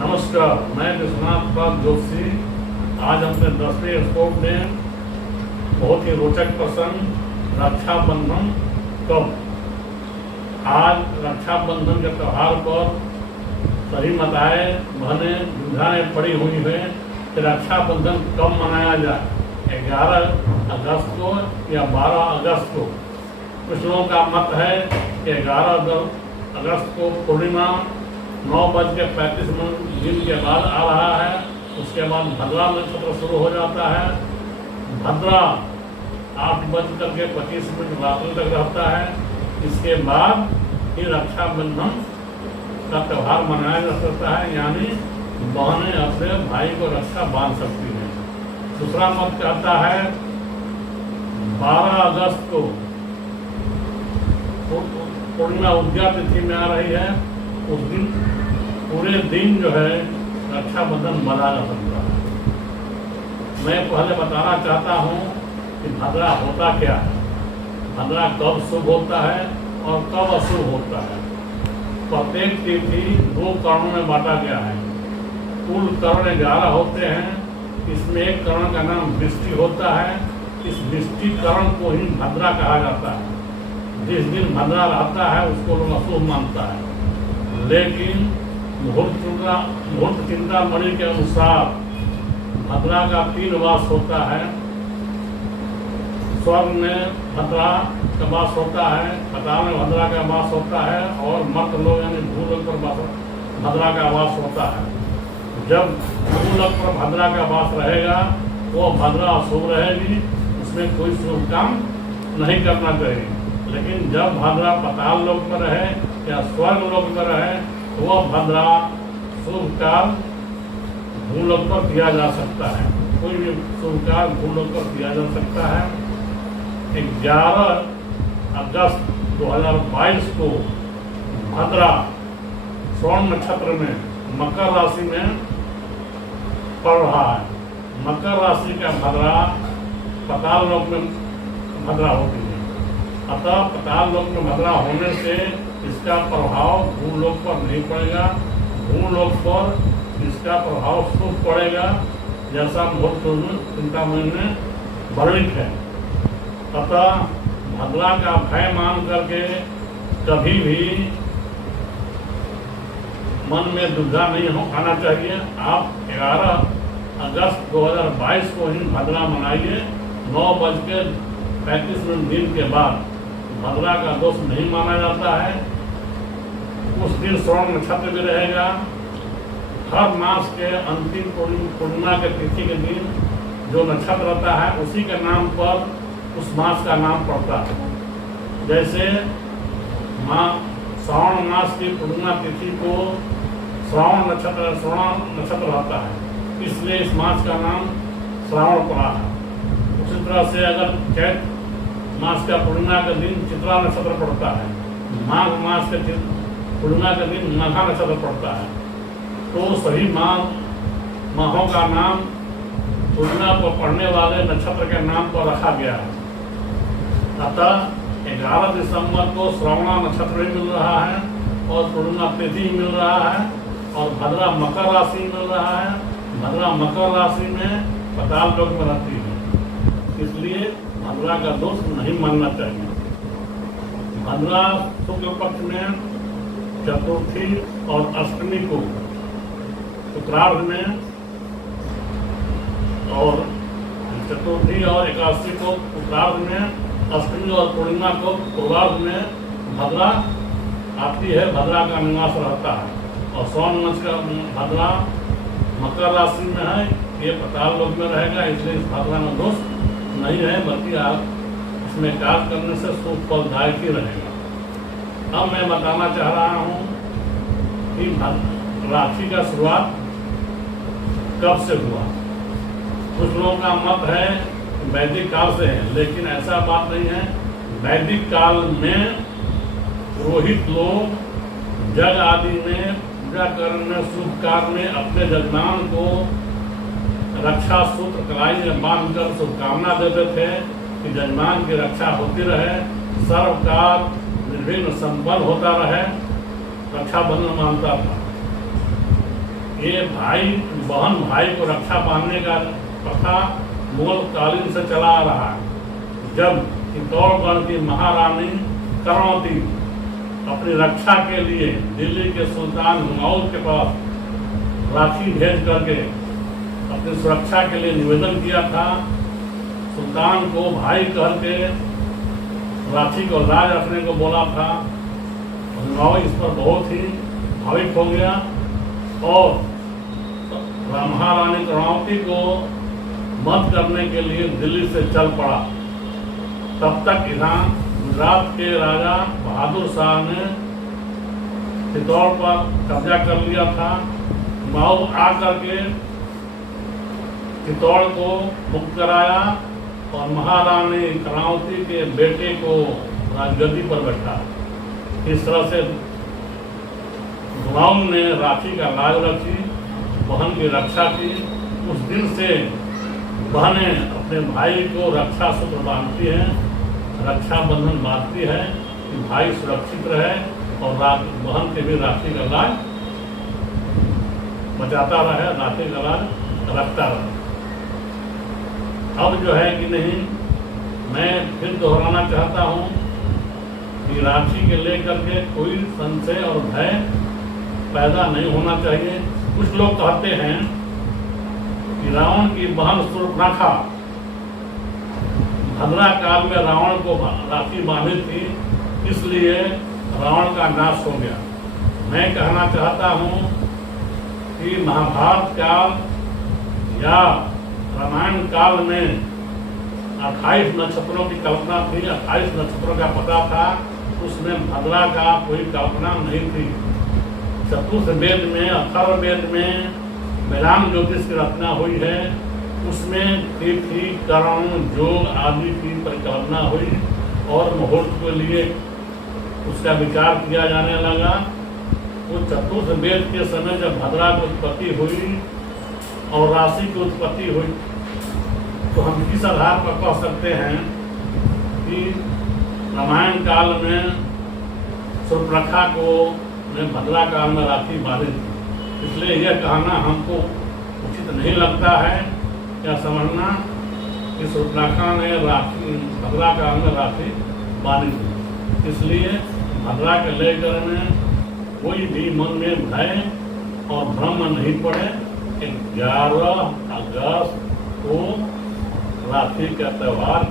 नमस्कार, मैं विश्वनाथ पाल जोशी। आज अपने 10वें स्पोर्ट में बहुत ही रोचक प्रसंग रक्षाबंधन कब। आज रक्षाबंधन के त्यौहार पर सभी माताएं बहनें दुविधाएं पड़ी हुई हैं कि रक्षाबंधन कब मनाया जाए, 11 अगस्त को या 12 अगस्त को। कुछ लोगों का मत है कि 11 अगस्त को पूर्णिमा 9:35 दिन के बाद आ रहा है। उसके बाद भद्रा नक्षत्र शुरू हो जाता है। भद्रा 8:25 रात्रि तक रहता है। इसके बाद ही रक्षाबंधन का त्यौहार मनाया जा सकता है, यानी बहनें अपने भाई को रक्षा बांध सकती हैं। दूसरा मत कहता है 12 अगस्त को पूर्णिमा उद्या तिथि में आ रही है। उस दिन पूरे दिन जो है रक्षाबंधन मनाया जा सकता है। मैं पहले बताना चाहता हूँ कि भद्रा होता क्या है, भद्रा कब शुभ होता है और कब अशुभ होता है। प्रत्येक तिथि 2 करणों में बांटा गया है। कुल कर्ण 11 होते हैं। इसमें एक कर्ण का नाम वृष्टि होता है। इस वृष्टि कर्ण को ही भद्रा कहा जाता है। जिस दिन भद्रा रहता है उसको लोग अशुभ मानता है, लेकिन मुहूर्त चिंतामणि के अनुसार भद्रा का 3 वास होता है। स्वर्ग में भद्रा का वास होता है, पाताल में भद्रा का वास होता है और मर्त्य लोक यानी भूलोक पर भद्रा का वास होता है। जब भूलोक पर भद्रा का वास रहेगा वो भद्रा अशुभ रहेगी, उसमें कोई शुभ काम नहीं करना चाहिए। लेकिन जब भद्रा पाताल लोक पर रहे या स्वर्ग लोक पर रहे तो वह भद्रा शुभ कार्य भूलोक पर किया जा सकता है। कोई भी शुभ कार्य भूलोक पर किया जा सकता है। 11 अगस्त 2022 को भद्रा श्रवण नक्षत्र में मकर राशि में पड़ रहा है। मकर राशि का भद्रा पाताल लोक में भद्रा होती है। अतः पाताल लोक में भद्रा होने से इसका प्रभाव भूलोक पर नहीं पड़ेगा। भूलोक पर इसका प्रभाव शुभ पड़ेगा, जैसा मुहूर्त चिंतामणि में वर्णित है। अतः भद्रा का भय मान करके कभी भी मन में दुविधा नहीं आना चाहिए। आप 11 अगस्त 2022 को ही भद्रा मनाइए। 9:35 दिन के बाद भद्रा का दोष नहीं माना जाता है। उस दिन श्रवण नक्षत्र भी रहेगा। हर मास के अंतिम पूर्णिमा के तिथि के दिन जो नक्षत्र रहता है उसी के नाम पर उस मास का नाम पड़ता है। जैसे श्रावण मास की पूर्णिमा तिथि को श्रावण नक्षत्र रहता है, इसलिए इस मास का नाम श्रावण पड़ा है। उसी तरह से अगर चैत मास का पूर्णिमा का दिन चित्रा नक्षत्र पड़ता है, माघ मास के पूर्णिमा का दिन माघा नक्षत्र पड़ता है, तो सभी माहों का नाम पूर्णिमा पर पड़ने वाले नक्षत्र के नाम पर रखा गया है। अतः 11 दिसंबर को श्रवणा नक्षत्र भी मिल रहा है और पूर्णिमा तिथि मिल रहा है और भद्रा मकर राशि मिल रहा है। भद्रा मकर राशि में पाताल लोक में रहती है, इसलिए भद्रा का दोष नहीं मानना चाहिए। भद्रा शुक्ल पक्ष में चतुर्थी और अष्टमी को उत्तरार्ध में और चतुर्थी और एकादशी को उत्तरार्ध में, अष्टमी और पूर्णिमा को पूर्वार्ध में भद्रा आती है। भद्रा का निवास रहता है और श्रवण मास का भद्रा मकर राशि में है, ये पाताल लोक में रहेगा। इसलिए इस भद्रा में दोष नहीं है, बल्कि आप इसमें कार्य करने से शुभ फलदायक ही रहेगा। अब मैं बताना चाह रहा हूँ कि राखी का शुरुआत कब से हुआ। कुछ लोगों का मत है वैदिक काल से है, लेकिन ऐसा बात नहीं है। वैदिक काल में पुरोहित लोग जग आदि में पूजा करने शुभ कार्य में अपने जजमान को रक्षा सूत्र कलाई में बांधकर शुभकामना देते थे कि जजमान की रक्षा होती रहे, सर्वकाल निर्विघ्न संपन्न होता रहे। रक्षाबंधन मानता था। ये बहन भाई को रक्षा बांधने का प्रथा मुगल कालीन से चला आ रहा है। जब चित्तौड़गढ़ की महारानी कर्णवती अपनी रक्षा के लिए दिल्ली के सुल्तान हुमायूं के पास राखी भेज करके अपनी सुरक्षा के लिए निवेदन किया था, सुल्तान को भाई कह के राखी को लाज रखने को बोला था। हुमायूं इस पर बहुत ही भावित हो गया और महारानी कर्णावती को मत करने के लिए दिल्ली से चल पड़ा। तब तक यहाँ गुजरात के राजा बहादुर शाह ने चित्तौड़ पर कब्जा कर लिया था। हुमायूं आकर के चित्तौड़ को मुक्त कराया और महारानी कर्णावती के बेटे को राजगद्दी पर बैठा। इस तरह से हुमायूं ने राखी का लाज रखी, बहन की रक्षा की। उस दिन से बहनें अपने भाई को रक्षा सूत्र बांधती हैं, रक्षा बंधन बांधती है कि भाई सुरक्षित रहे और बहन के भी राखी का लाज बचाता रहे, राखी का लाज रखता रहे। अब जो है कि नहीं, मैं फिर दोहराना चाहता हूँ कि राखी के लेकर के कोई संशय और भय पैदा नहीं होना चाहिए। कुछ लोग कहते हैं कि रावण की बहन शूर्पणखा भद्रा काल में रावण को राखी बांधी थी, इसलिए रावण का नाश हो गया। मैं कहना चाहता हूँ कि महाभारत काल या रामायण काल में 28 नक्षत्रों की कल्पना थी, 28 नक्षत्रों का पता था, उसमें भद्रा का कोई कल्पना नहीं थी। चतुर्थ वेद में, अथर्ववेद में वेदांत ज्योतिष की रचना हुई है, उसमें तिथि, करण, योग आदि की परिकल्पना हुई और मुहूर्त के लिए उसका विचार किया जाने लगा। वो चतुर्थ वेद के समय जब भद्रा की उत्पत्ति हुई और राशि की उत्पत्ति हुई, तो हम किस आधार पर कह सकते हैं कि रामायण काल में शूर्पणखा को भद्रा काल में राखी बांधी थी। इसलिए यह कहना हमको उचित नहीं लगता है या समझना कि शूर्पणखा ने राखी भद्रा काल में राखी बांधी थी। इसलिए भद्रा के लेकर में कोई भी मन में भय और भ्रम नहीं पड़े। 11 अगस्त को राखी का त्यौहार